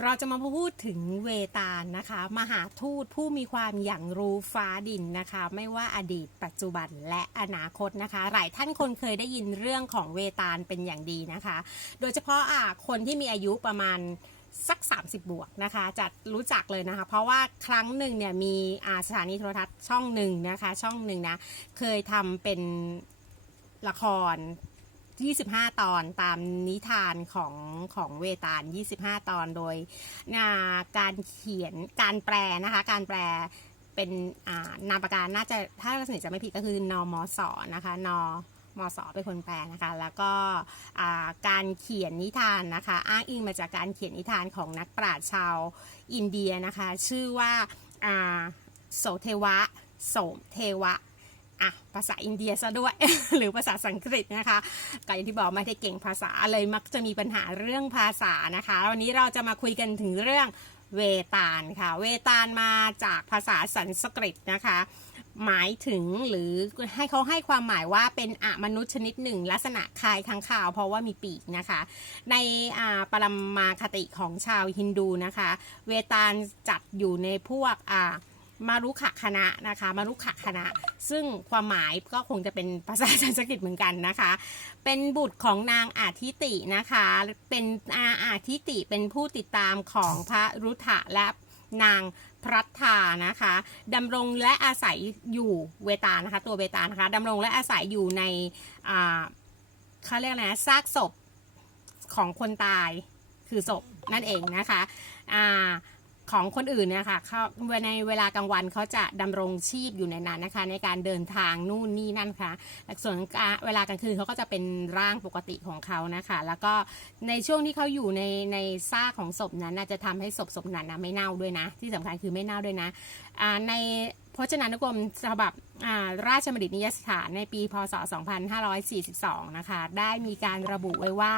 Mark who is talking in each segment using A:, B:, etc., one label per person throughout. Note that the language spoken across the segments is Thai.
A: เราจะมาพูดถึงเวตาลนะคะ มหาทูตผู้มีความอย่างรู้ฟ้าดินนะคะ ไม่ว่าอดีตปัจจุบันและอนาคตนะคะ หลายท่านคนเคยได้ยินเรื่องของเวตาลเป็นอย่างดีนะคะ โดยเฉพาะอะคนที่มีอายุประมาณสัก 30 บวกนะคะจะรู้จักเลยนะคะ เพราะว่าครั้งหนึ่งเนี่ยมีอาสถานีโทรทัศน์ช่องหนึ่งนะคะ ช่องหนึ่งนะเคยทำเป็นละคร 25 ตอนตามนิทานของของเวตาล 25 ตอนโดยาการเขียนการแปลนะคะ การแปลเป็นนามปากกาน่าจะถ้าเราสนิทจะไม่ผิดก็คือนมสนะคะนมสเป็นคนแปลนะคะ แล้วก็การเขียนนิทานนะคะ อ้างอิงมาจากการเขียนนิทานของนักปราชญ์ชาวอินเดียนะคะ ชื่อว่าโสเทวะโสมเทวะ อะภาษาอินเดียซะด้วย หรือภาษาสังกฤษนะคะก็อย่างที่บอกไม่ได้เก่งภาษาเลยมักจะมีปัญหาเรื่องภาษานะคะวันนี้เราจะมาคุยกันถึงเรื่องเวตาลค่ะ เวตาลมาจากภาษาสันสกฤตนะคะ หมายถึงหรือให้เขาให้ความหมายว่าเป็นอมนุษย์ชนิดหนึ่ง ลักษณะคล้ายค้างคาว เพราะว่ามีปีกนะคะ ในอ่าปรมาคติของชาวฮินดูนะคะ เวตาลจัดอยู่ในพวกอ่า มารุขะคณะนะคะ มารุขะคณะ ซึ่งความหมายก็คงจะเป็นภาษาสันสกฤตเหมือนกันนะคะ เป็นบุตรของนางอาทิตินะคะ เป็นอาอาทิติเป็นผู้ติดตามของพระรุธะและนางพรัตธานะคะดำรงและอาศัยอยู่เวตานะคะ ตัวเวตานะคะดำรงและอาศัยอยู่ในเขาเรียกนะซากศพของคนตายคือศพนั่นเองนะคะอ่า ของคนอื่นเนี่ยค่ะเขาในเวลากลางวันเขาจะดำรงชีพอยู่ในนั้นนะคะ ในการเดินทางนู่นนี่นั่นค่ะแต่ส่วนเวลากลางคืนเขาก็จะเป็นร่างปกติของเขานะคะ แล้วก็ในช่วงที่เขาอยู่ในในซากของศพนั้นจะทำให้ศพศพนั้นนะไม่เน่าด้วยนะ ที่สำคัญคือไม่เน่าด้วยนะในพจนานุกรมฉบับราชบัณฑิตนิยสถานในปีพศ 2542 นะคะ ได้มีการระบุไว้ว่า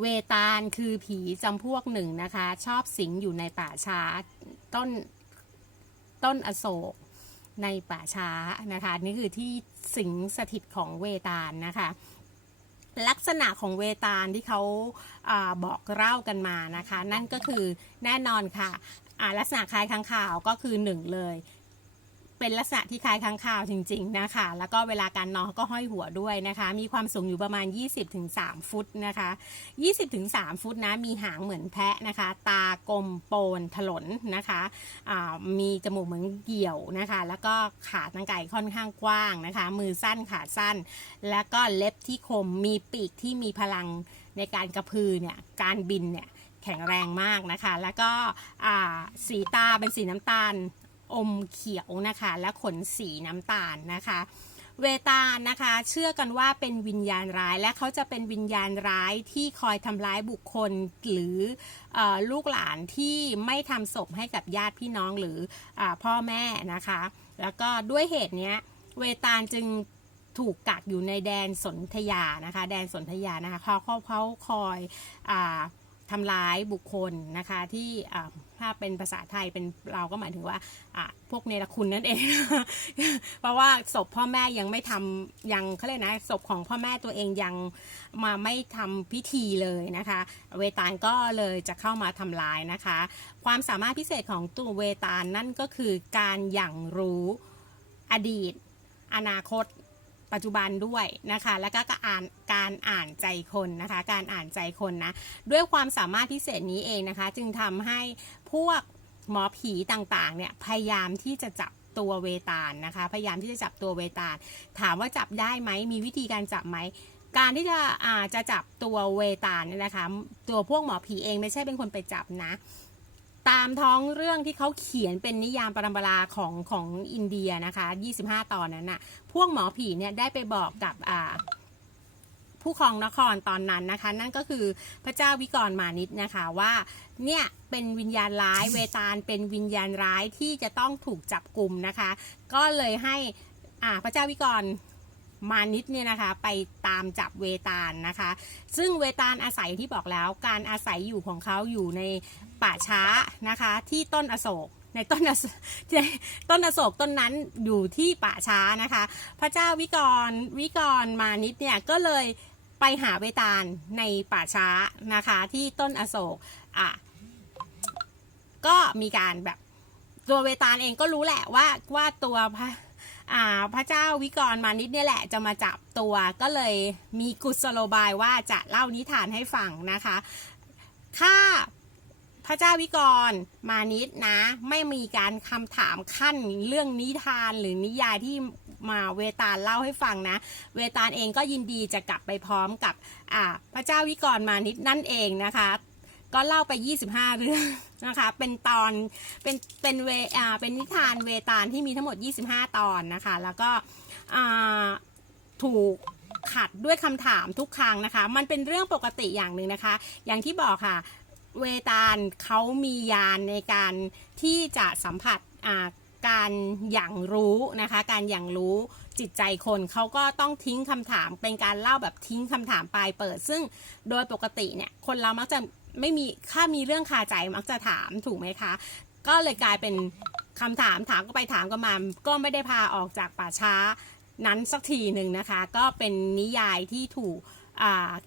A: เวตาลคือผีจำพวกหนึ่งนะคะ ชอบสิงอยู่ในป่าช้าต้นต้นอโศกในป่าช้านะคะ นี่คือที่สิงสถิตของเวตาลนะคะ ลักษณะของเวตาลที่เขาอาบอกเล่ากันมานะคะ นั่นก็คือแน่นอนค่ะลักษณะคล้ายค้างคาวก็คือหนึ่งเลย เป็นลักษณะที่คล้ายค้างคาวจริง ๆนะคะ แล้วก็เวลาการนอนก็ห้อยหัวด้วยนะคะ มีความสูงอยู่ประมาณ 20-3 ฟุตนะคะ 20-3 ฟุตนะ มีหางเหมือนแพะนะคะ ตากลมโปนถลนนะคะมีจมูกเหมือนเกี่ยวนะคะ แล้วก็ขาตั้งไก่ค่อนข้างกว้างนะคะ มือสั้นขาสั้น แล้วก็เล็บที่คม มีปีกที่มีพลังในการกระพือเนี่ย การบินเนี่ยแข็งแรงมากนะคะ แล้วก็สีตาเป็นสีน้ำตาล อมเขียวนะคะ และขนสีน้ำตาลนะคะเวตาลนะคะ เชื่อกันว่าเป็นวิญญาณร้ายและเขาจะเป็นวิญญาณร้ายที่คอยทำร้ายบุคคลหรืออลูกหลานที่ไม่ทำศพให้กับญาติพี่น้องหรืออพ่อแม่นะคะ แล้วก็ด้วยเหตุนี้เวตาลจึงถูกกักอยู่ในแดนสนธยานะคะ แดนสนธยานะคะเขาเขาเขาคอยอา ทำร้ายบุคคลนะคะที่ถ้าเป็นภาษาไทยเป็นเราก็หมายถึงว่าพวกเนรคุณนั่นเอง เพราะว่าศพพ่อแม่ยังไม่ทำยังเขาเรียกนะศพของพ่อแม่ตัวเองยังมาไม่ทำพิธีเลยนะคะ เวตาลก็เลยจะเข้ามาทำลายนะคะ ความสามารถพิเศษของตัวเวตาลนั่นก็คือการอย่างรู้อดีต อนาคต ปัจจุบันด้วยนะคะ แล้วก็การอ่านการอ่านใจคนนะคะ การอ่านใจคนนะ ด้วยความสามารถพิเศษนี้เองนะคะ จึงทำให้พวกหมอผีต่างๆเนี่ยพยายามที่จะจับตัวเวตาลนะคะ พยายามที่จะจับตัวเวตาลถามว่าจับได้ไหมมีวิธีการจับไหมการที่จะอาจะจับตัวเวตาลเนี่ยนะคะ ตัวพวกหมอผีเองไม่ใช่เป็นคนไปจับนะ ตามท้องเรื่องที่เขาเขียนเป็นนิยามปรำปราของของอินเดียนะคะ 25 ตอนนั้นน่ะ พวกหมอผีเนี่ยได้ไปบอกกับอ่าผู้ครองนครตอนนั้นนะคะ นั่นก็คือพระเจ้าวิกรมานิดนะคะว่าเนี่ยเป็นวิญญาณร้ายเวตาลเป็นวิญญาณร้ายที่จะต้องถูกจับกลุ่มนะคะ ก็เลยให้อ่าพระเจ้าวิกร มานิดเนี่ยนะคะ ไปตามจับเวตาลนะคะ ซึ่งเวตาลอาศัยที่บอกแล้ว การอาศัยอยู่ของเขาอยู่ในป่าช้านะคะ ที่ต้นอโศกในต้นอโศกต้นอโศกต้นนั้นอยู่ที่ป่าช้านะคะ พระเจ้าวิกรวิกรมานิดเนี่ยก็เลยไปหาเวตาลในป่าช้านะคะ ที่ต้นอโศกอะก็มีการแบบตัวเวตาลเองก็รู้แหละว่าว่าตัวพระ พระเจ้าวิกรมานิดเนี่ยแหละจะมาจับตัวก็เลยมีกุศโลบายว่าจะเล่านิทานให้ฟังนะคะถ้าพระเจ้าวิกรมานิดนะ ไม่มีการคำถามขั้นเรื่องนิทานหรือนิยายที่มาเวตาลเล่าให้ฟังนะ เวตาลเองก็ยินดีจะกลับไปพร้อมกับอ่าพระเจ้าวิกรมานิดนั่นเองนะคะ ก็เล่าไป 25 เรื่องนะคะ เป็นตอน เป็น เป็นเวอ่า เป็นนิทานเวตาลที่มีทั้งหมด 25 ตอนนะคะ แล้วก็อ่าถูกขัดด้วยคำถามทุกครั้งนะคะ มันเป็นเรื่องปกติอย่างหนึ่งนะคะ อย่างที่บอกค่ะ เวตาลเขามียานในการที่จะสัมผัสอ่าการอย่างรู้นะคะ การอย่างรู้จิตใจคนเขาก็ต้องทิ้งคำถามเป็นการเล่าแบบทิ้งคำถามปลายเปิด ซึ่งโดยปกติเนี่ยคนเรามักจะ ไม่มีถ้ามีเรื่องคาใจมักจะถามถูกไหมคะ ก็เลยกลายเป็นคำถามถามก็ไปถามก็มา ก็ไม่ได้พาออกจากป่าช้านั้นสักทีหนึ่งนะคะ ก็เป็นนิยายที่ถูก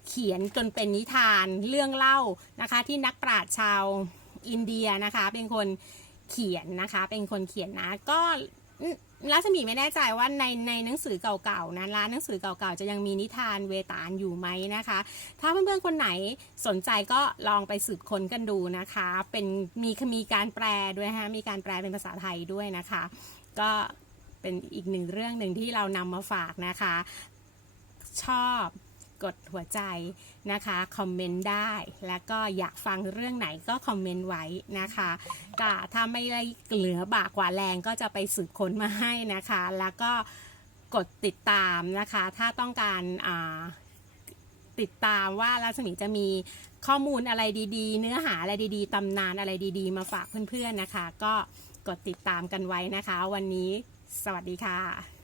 A: เขียนจนเป็นนิทานเรื่องเล่านะคะ ที่นักปราชญ์ชาวอินเดียนะคะ เป็นคนเขียนนะคะ เป็นคนเขียนนะก็ รัศมีไม่แน่ใจว่าในในหนังสือเก่าๆนะร้านหนังสือเก่าๆจะยังมีนิทานเวตาลอยู่ไหมนะคะ ถ้าเพื่อนๆคนไหนสนใจก็ลองไปสืบค้นกันดูนะคะ เป็นมีมีการแปลด้วยฮะมีการแปลเป็นภาษาไทยด้วยนะคะ ก็เป็นอีกหนึ่งเรื่องหนึ่งที่เรานำมาฝากนะคะ ชอบ กดหัวใจนะคะ คอมเมนต์ได้ แล้วก็อยากฟังเรื่องไหนก็คอมเมนต์ไว้นะคะก็ถ้าไม่ได้เหลือบากกว่าแรงก็จะไปสืบค้นมาให้นะคะ แล้วก็กดติดตามนะคะ ถ้าต้องการติดตามว่ารัศมีจะมีข้อมูลอะไรดีๆ เนื้อหาอะไรดีๆ ตำนานอะไรดีๆ มาฝากเพื่อนๆนะคะ ก็กดติดตามกันไว้นะคะ วันนี้สวัสดีค่ะ